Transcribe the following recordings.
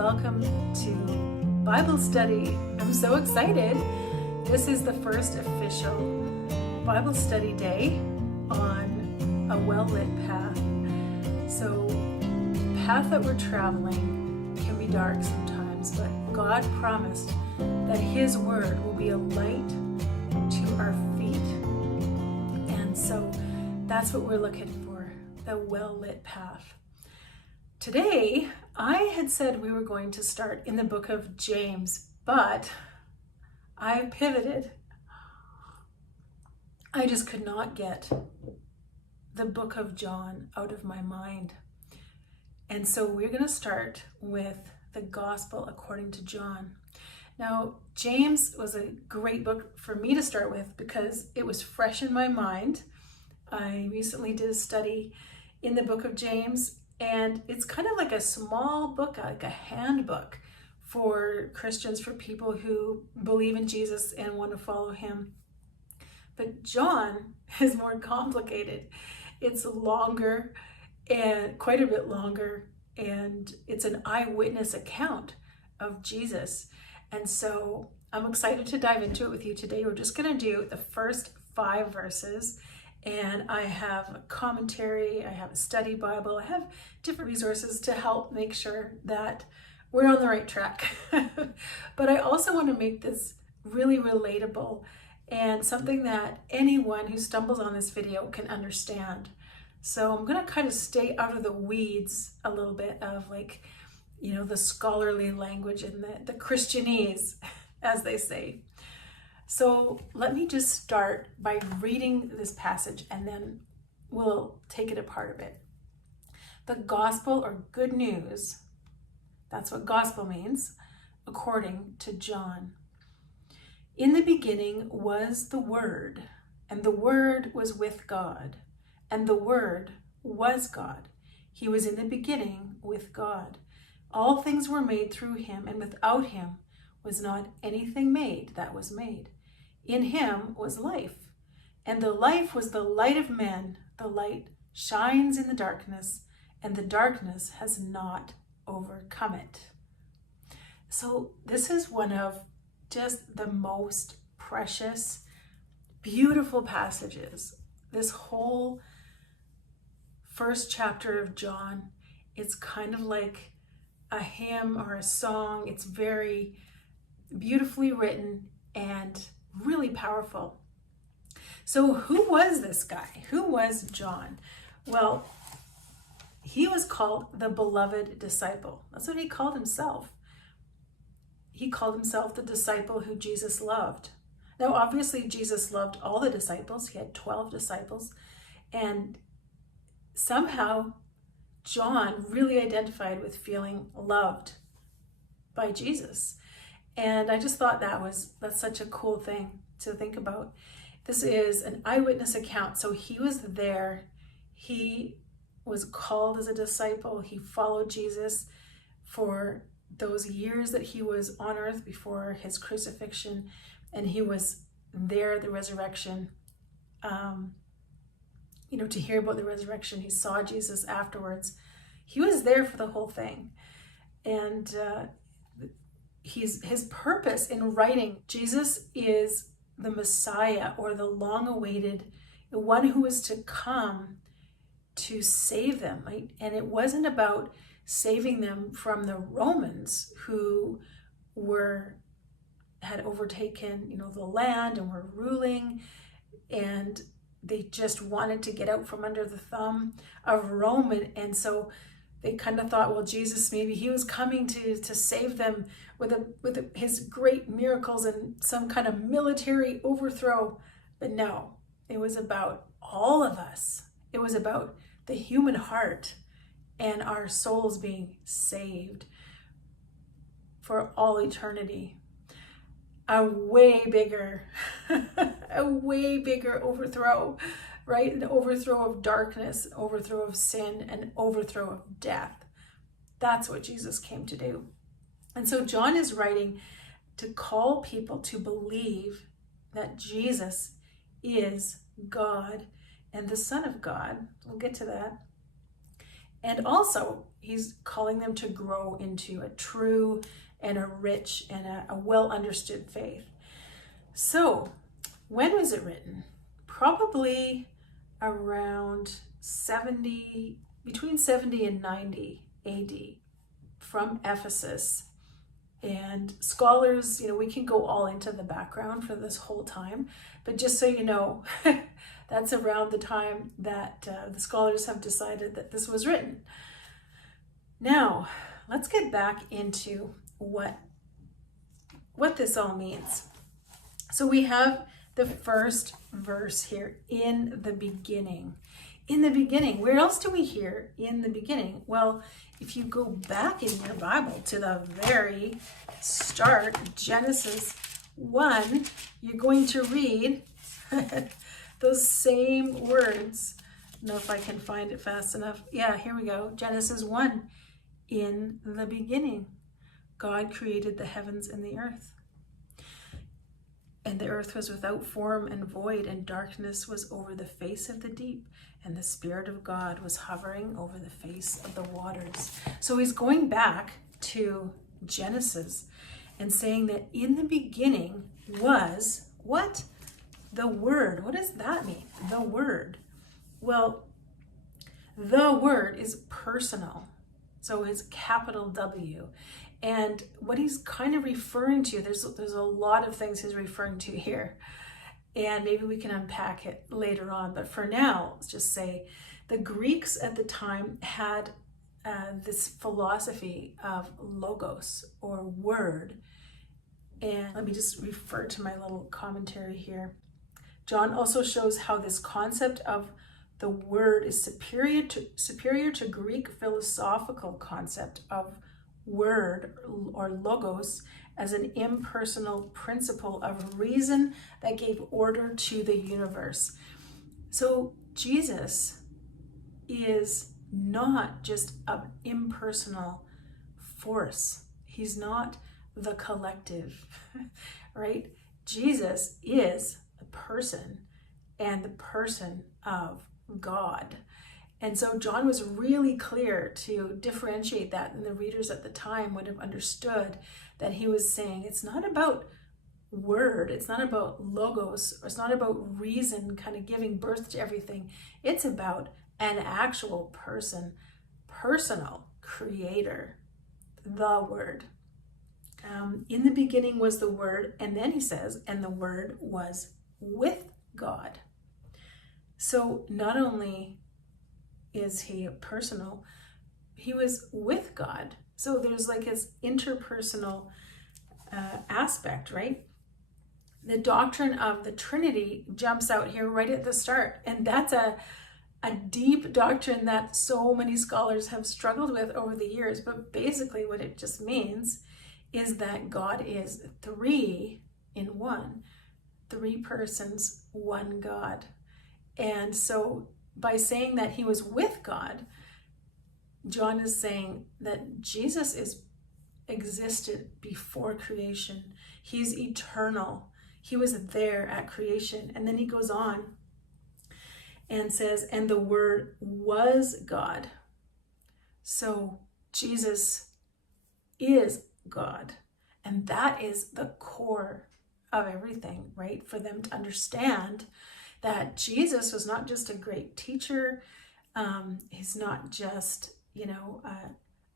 welcome to Bible study. I'm so excited. This is the first official Bible study day on a well-lit path. So the path that we're traveling can be dark sometimes, but God promised that His word will be a light to our feet. And so that's what we're looking for, the well-lit path. Today, I had said we were going to start in the book of James, but I pivoted. I just could not get the book of John out of my mind. And so we're going to start with the Gospel according to John. Now, James was a great book for me to start with because it was fresh in my mind. I recently did a study in the book of James, and it's kind of like a small book, like a handbook for Christians, for people who believe in Jesus and want to follow Him. But John is more complicated. It's longer, and quite a bit longer, and it's an eyewitness account of Jesus. And so I'm excited to dive into it with you today. We're just going to do the first 5 verses. And I have a commentary, I have a study Bible, I have different resources to help make sure that we're on the right track. But I also want to make this really relatable and something that anyone who stumbles on this video can understand. So I'm going to kind of stay out of the weeds a little bit of the scholarly language and the Christianese, as they say. So let me just start by reading this passage and then we'll take it apart a bit. The gospel, or good news, that's what gospel means, according to John. In the beginning was the Word, and the Word was with God, and the Word was God. He was in the beginning with God. All things were made through Him, and without Him was not anything made that was made. In Him was life, and the life was the light of men. The light shines in the darkness, and the darkness has not overcome it. So this is one of just the most precious, beautiful passages. This whole first chapter of John, it's kind of like a hymn or a song. It's very beautifully written and really powerful. So who was this guy? Who was John? Well, he was called the beloved disciple. That's what he called himself. He called himself the disciple who Jesus loved. Now, obviously, Jesus loved all the disciples. He had 12 disciples. And somehow, John really identified with feeling loved by Jesus. And I just thought that's such a cool thing to think about. This is an eyewitness account. So he was there. He was called as a disciple. He followed Jesus for those years that he was on earth before his crucifixion. And he was there at the resurrection, to hear about the resurrection. He saw Jesus afterwards. He was there for the whole thing. And his purpose in writing, Jesus is the Messiah, or the long-awaited, the one who was to come to save them, right? And it wasn't about saving them from the Romans, who had overtaken, the land and were ruling, and they just wanted to get out from under the thumb of Rome. And so they kind of thought, well, Jesus, maybe he was coming to save them with his great miracles and some kind of military overthrow. But no, it was about all of us. It was about the human heart and our souls being saved for all eternity. A way bigger overthrow, right? An overthrow of darkness, overthrow of sin, and overthrow of death. That's what Jesus came to do. And so John is writing to call people to believe that Jesus is God and the Son of God. We'll get to that. And also, he's calling them to grow into a true and a rich and a well understood faith. So, when was it written? Probably around between 70 and 90 AD from Ephesus. And scholars, we can go all into the background for this whole time, but just so you know, that's around the time that the scholars have decided that this was written. Now, let's get back into what this all means. So we have the first verse here, in the beginning. In the beginning, where else do we hear in the beginning? Well, if you go back in your Bible to the very start, Genesis 1, you're going to read those same words. I don't know if I can find it fast enough. Yeah, here we go. Genesis 1. In the beginning, God created the heavens and the earth. And the earth was without form and void, and darkness was over the face of the deep, and the Spirit of God was hovering over the face of the waters. So he's going back to Genesis and saying that in the beginning was what? The Word. What does that mean? The Word. Well, the Word is personal. So it's capital W. And what he's kind of referring to, there's a lot of things he's referring to here. And maybe we can unpack it later on. But for now, let's just say the Greeks at the time had this philosophy of logos, or word. And let me just refer to my little commentary here. John also shows how this concept of the word is superior to Greek philosophical concept of word, or logos, as an impersonal principle of reason that gave order to the universe. So Jesus is not just an impersonal force. He's not the collective, right? Jesus is a person, and the person of God. And so John was really clear to differentiate that, and the readers at the time would have understood that he was saying it's not about word, it's not about logos, it's not about reason kind of giving birth to everything. It's about an actual person, personal creator, the Word. In the beginning was the Word, and then he says, and the Word was with God. So not only is he personal, he was with God. So there's like his interpersonal aspect, right? The doctrine of the Trinity jumps out here right at the start. And that's a deep doctrine that so many scholars have struggled with over the years. But basically what it just means is that God is three in one. Three persons, one God. And so by saying that he was with God, John is saying that Jesus existed before creation. He's eternal. He was there at creation. And then he goes on and says, and the Word was God. So Jesus is God. And that is the core of everything, right? For them to understand that Jesus was not just a great teacher. He's not just,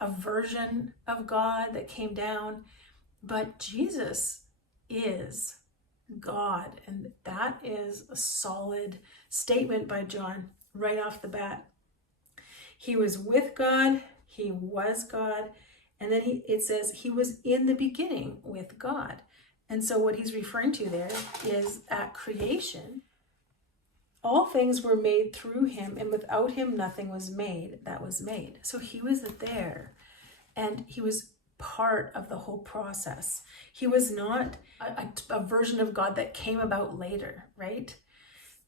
a version of God that came down, but Jesus is God. And that is a solid statement by John right off the bat. He was with God, he was God, and then it says he was in the beginning with God. And so what he's referring to there is at creation, all things were made through him, and without him nothing was made that was made. So he was there, and he was part of the whole process. He was not a version of God that came about later, right?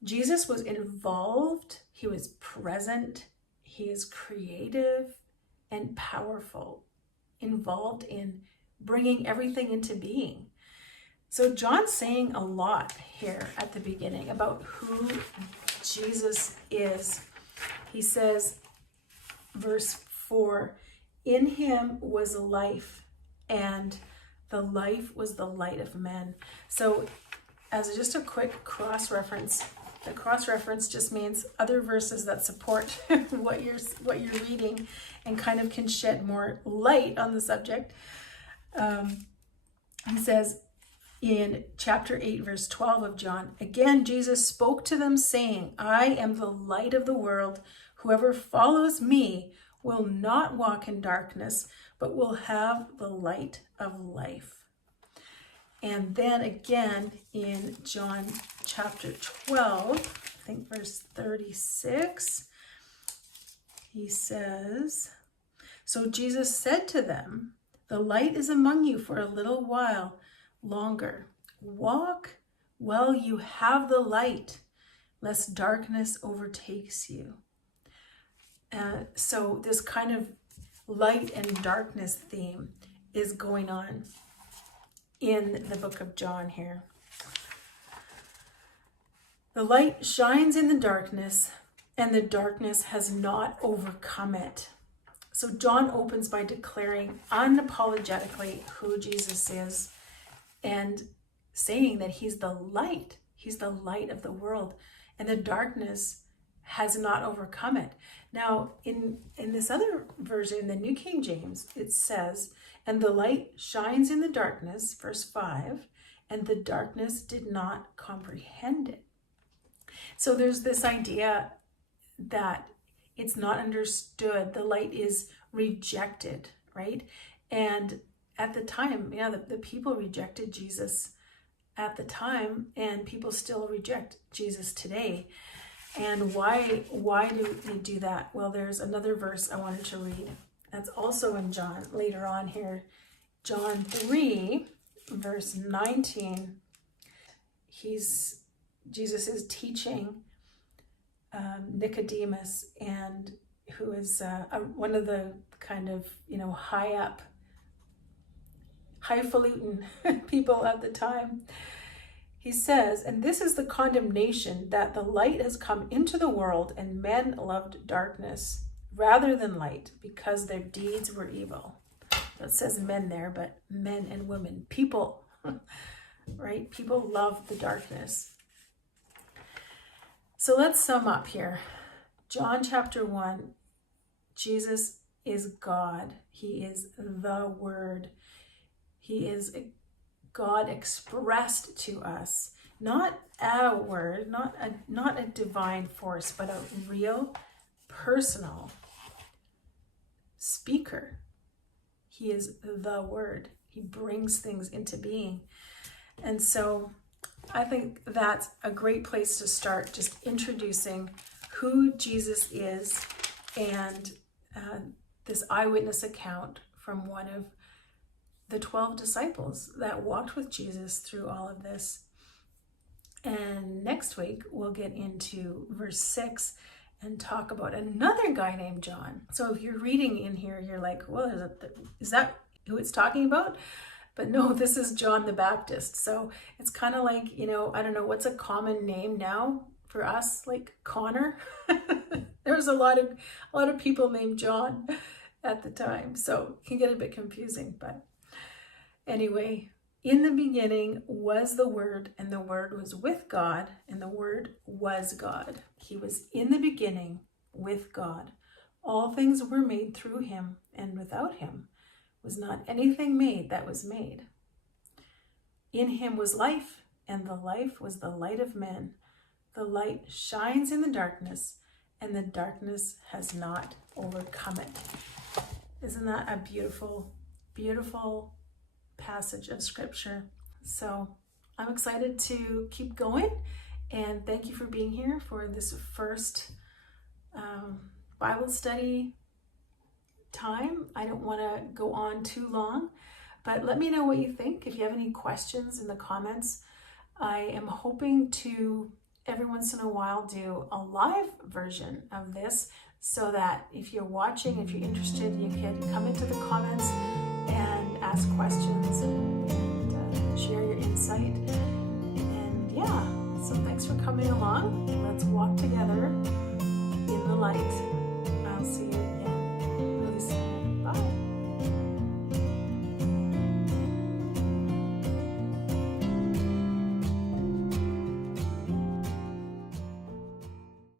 Jesus was involved, he was present, he is creative and powerful, involved in bringing everything into being. So John's saying a lot here at the beginning about who Jesus is. He says, verse 4, in him was life, and the life was the light of men. So as just a quick cross-reference, the cross-reference just means other verses that support what you're reading and kind of can shed more light on the subject. He says in chapter 8, verse 12 of John, again, Jesus spoke to them saying, I am the light of the world. Whoever follows me will not walk in darkness, but will have the light of life. And then again in John chapter 12, I think verse 36, he says, so Jesus said to them, the light is among you for a little while longer. Walk while you have the light, lest darkness overtakes you. So this kind of light and darkness theme is going on in the book of John here. The light shines in the darkness, and the darkness has not overcome it. So John opens by declaring unapologetically who Jesus is and saying that he's the light. He's the light of the world, and the darkness has not overcome it. Now, in this other version, in the New King James, it says, and the light shines in the darkness, verse 5, and the darkness did not comprehend it. So there's this idea that it's not understood. The light is rejected, right? And at the time, the people rejected Jesus at the time, and people still reject Jesus today. And why do they do that? Well, there's another verse I wanted to read. That's also in John, later on here. John 3, verse 19. Jesus is teaching Nicodemus, and who is one of the kind of, highfalutin people at the time. He says, and this is the condemnation, that the light has come into the world, and men loved darkness rather than light, because their deeds were evil. So it says men there, but men and women, people, right? People love the darkness. So let's sum up here. John chapter 1, Jesus is God. He is the Word. He is God expressed to us, not a word, not a divine force, but a real, personal speaker. He is the Word. He brings things into being. And so I think that's a great place to start, just introducing who Jesus is and this eyewitness account from one of the 12 disciples that walked with Jesus through all of this. And next week, we'll get into verse 6 and talk about another guy named John. So if you're reading in here, you're like, well, is that who it's talking about? But no, this is John the Baptist. So it's kind of like, I don't know, what's a common name now for us, like Connor? There was a lot of people named John at the time. So it can get a bit confusing, but anyway, in the beginning was the Word, and the Word was with God, and the Word was God. He was in the beginning with God. All things were made through him, and without him was not anything made that was made. In him was life, and the life was the light of men. The light shines in the darkness, and the darkness has not overcome it. Isn't that a beautiful, beautiful passage of scripture? So I'm excited to keep going, and thank you for being here for this first Bible study time. I don't want to go on too long, but let me know what you think. If you have any questions in the comments, I am hoping to every once in a while do a live version of this, so that if you're watching, if you're interested, you can come into the comments and ask questions and share your insight. And yeah, so thanks for coming along. Let's walk together in the light.